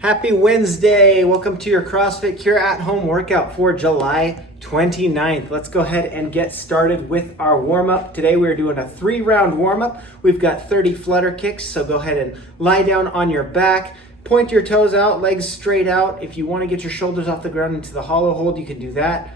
Happy Wednesday! Welcome to your CrossFit Cure at Home workout for July 29th. Let's go ahead and get started with our warm-up. Today we're doing a 3-round warm-up. We've got 30 flutter kicks, so go ahead and lie down on your back. Point your toes out, legs straight out. If you want to get your shoulders off the ground into the hollow hold, you can do that.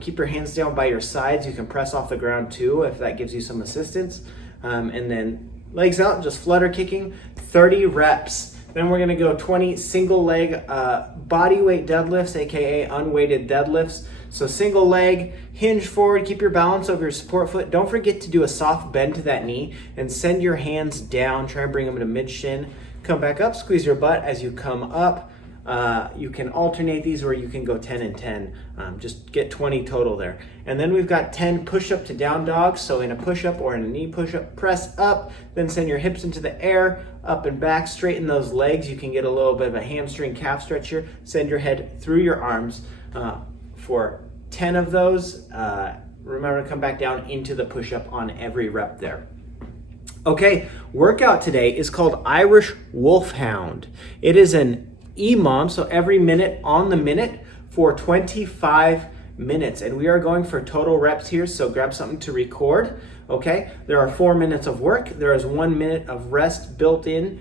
Keep your hands down by your sides. You can press off the ground too if that gives you some assistance. And then legs out, just flutter kicking, 30 reps. Then we're gonna go 20 single leg bodyweight deadlifts, AKA unweighted deadlifts. So single leg, hinge forward, keep your balance over your support foot. Don't forget to do a soft bend to that knee and send your hands down. Try and bring them to mid shin. Come back up, squeeze your butt as you come up. You can alternate these or you can go 10 and 10. Just get 20 total there. And then we've got 10 push-up to down dogs. So in a push-up or in a knee push-up, press up, then send your hips into the air, up and back, straighten those legs. You can get a little bit of a hamstring calf stretch here. Send your head through your arms for 10 of those. Remember to come back down into the push-up on every rep there. Okay, workout today is called Irish Wolfhound. It is an EMOM, so every minute on the minute for 25 minutes. And we are going for total reps here, so grab something to record, okay? There are 4 minutes of work. There is 1 minute of rest built in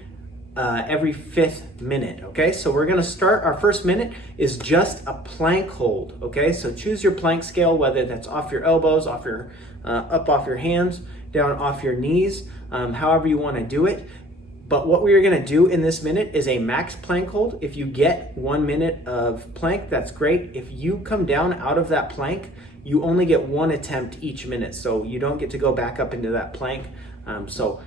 every 5th minute, okay? So we're gonna start, our first minute is just a plank hold, okay? So choose your plank scale, whether that's off your elbows, off your, up off your hands, down off your knees, however you wanna do it. But what we are gonna do in this minute is a max plank hold. If you get 1 minute of plank, that's great. If you come down out of that plank, you only get 1 attempt each minute. So you don't get to go back up into that plank. So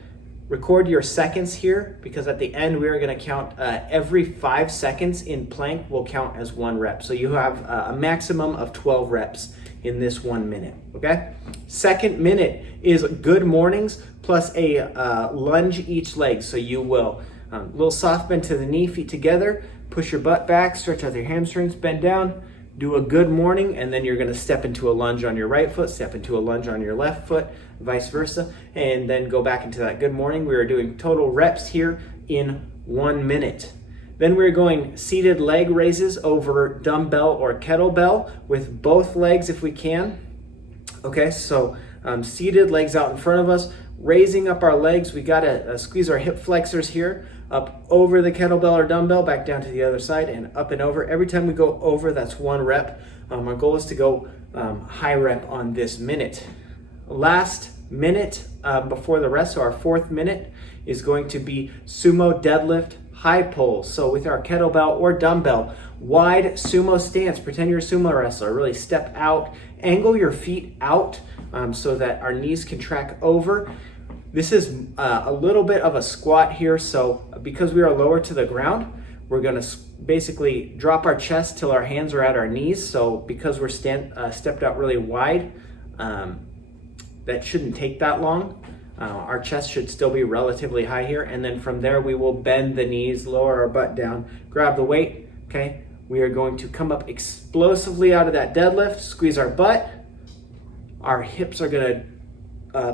record your seconds here because at the end, we are gonna count every 5 seconds in plank will count as 1 rep. So you have a maximum of 12 reps in this 1 minute, okay? Second minute is good mornings plus a lunge each leg. So you will, little soft bend to the knee, feet together, push your butt back, stretch out your hamstrings, bend down, do a good morning, and then you're gonna step into a lunge on your right foot, step into a lunge on your left foot, vice versa, and then go back into that good morning. We are doing total reps here in 1 minute. Then we're going seated leg raises over dumbbell or kettlebell with both legs if we can. Okay, so seated, legs out in front of us, raising up our legs. We gotta squeeze our hip flexors here, up over the kettlebell or dumbbell, back down to the other side and up and over. Every time we go over, that's 1 rep. Our goal is to go high rep on this minute. Last minute before the rest, so our 4th minute is going to be sumo deadlift high pull. So with our kettlebell or dumbbell, wide sumo stance, pretend you're a sumo wrestler, really step out, angle your feet out so that our knees can track over. This is a little bit of a squat here. So because we are lower to the ground, we're gonna basically drop our chest till our hands are at our knees. So because we're stepped out really wide, that shouldn't take that long. Our chest should still be relatively high here. And then from there, we will bend the knees, lower our butt down, grab the weight, okay? We are going to come up explosively out of that deadlift, squeeze our butt. Our hips are gonna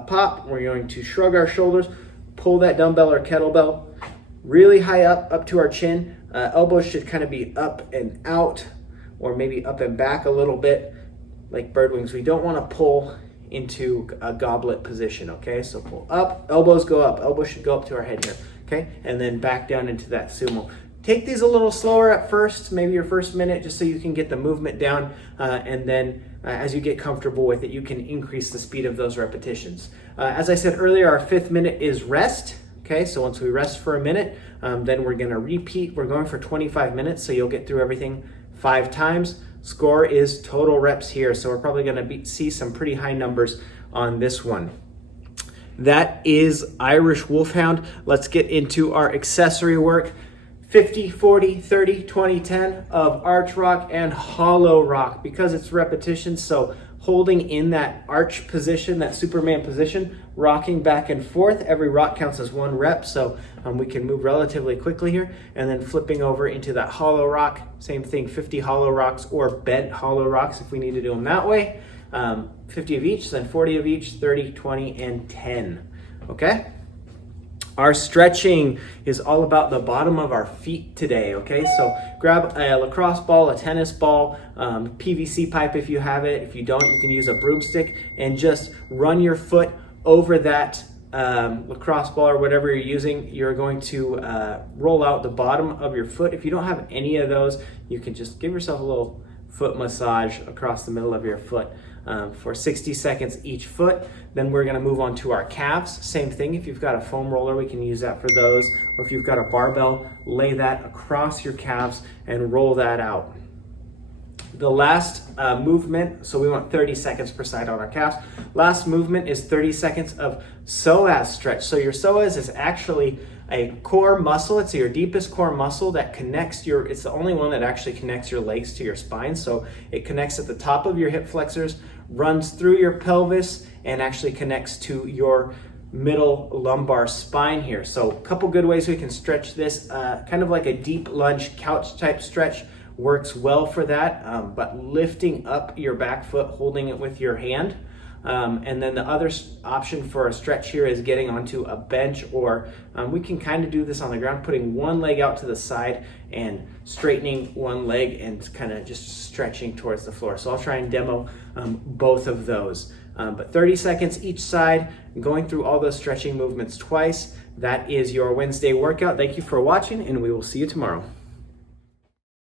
pop. We're going to shrug our shoulders, pull that dumbbell or kettlebell really high up to our chin. Elbows should kind of be up and out or maybe up and back a little bit like bird wings. We don't wanna pull into a goblet position, okay? So pull up, elbows go up, elbows should go up to our head here, okay? And then back down into that sumo. Take these a little slower at first, maybe your first minute, just so you can get the movement down, and then as you get comfortable with it, you can increase the speed of those repetitions. As I said earlier, our 5th minute is rest, okay? So once we rest for a minute, then we're gonna repeat. We're going for 25 minutes, so you'll get through everything 5 times. Score is total reps here, so we're probably gonna see some pretty high numbers on this one. That is Irish Wolfhound. Let's get into our accessory work. 50, 40, 30, 20, 10 of arch rock and hollow rock because it's repetition. So holding in that arch position, that Superman position, rocking back and forth. Every rock counts as 1 rep, so we can move relatively quickly here. And then flipping over into that hollow rock, same thing, 50 hollow rocks or bent hollow rocks if we need to do them that way. 50 of each, then 40 of each, 30, 20, and 10, okay? Our stretching is all about the bottom of our feet today, okay? So grab a lacrosse ball, a tennis ball, PVC pipe if you have it. If you don't, you can use a broomstick and just run your foot over that lacrosse ball or whatever you're using. You're going to roll out the bottom of your foot. If you don't have any of those, you can just give yourself a little foot massage across the middle of your foot for 60 seconds each foot. Then we're gonna move on to our calves. Same thing, if you've got a foam roller, we can use that for those. Or if you've got a barbell, lay that across your calves and roll that out. The last movement, so we want 30 seconds per side on our calves. Last movement is 30 seconds of psoas stretch. So your psoas is actually a core muscle. It's your deepest core muscle that connects it's the only one that actually connects your legs to your spine. So it connects at the top of your hip flexors, runs through your pelvis, and actually connects to your middle lumbar spine here. So a couple good ways we can stretch this, kind of like a deep lunge couch type stretch works well for that, but lifting up your back foot, holding it with your hand. And then the other option for a stretch here is getting onto a bench, or we can kind of do this on the ground, putting one leg out to the side and straightening one leg and kind of just stretching towards the floor. So I'll try and demo both of those. But 30 seconds each side, going through all those stretching movements twice. That is your Wednesday workout. Thank you for watching, and we will see you tomorrow.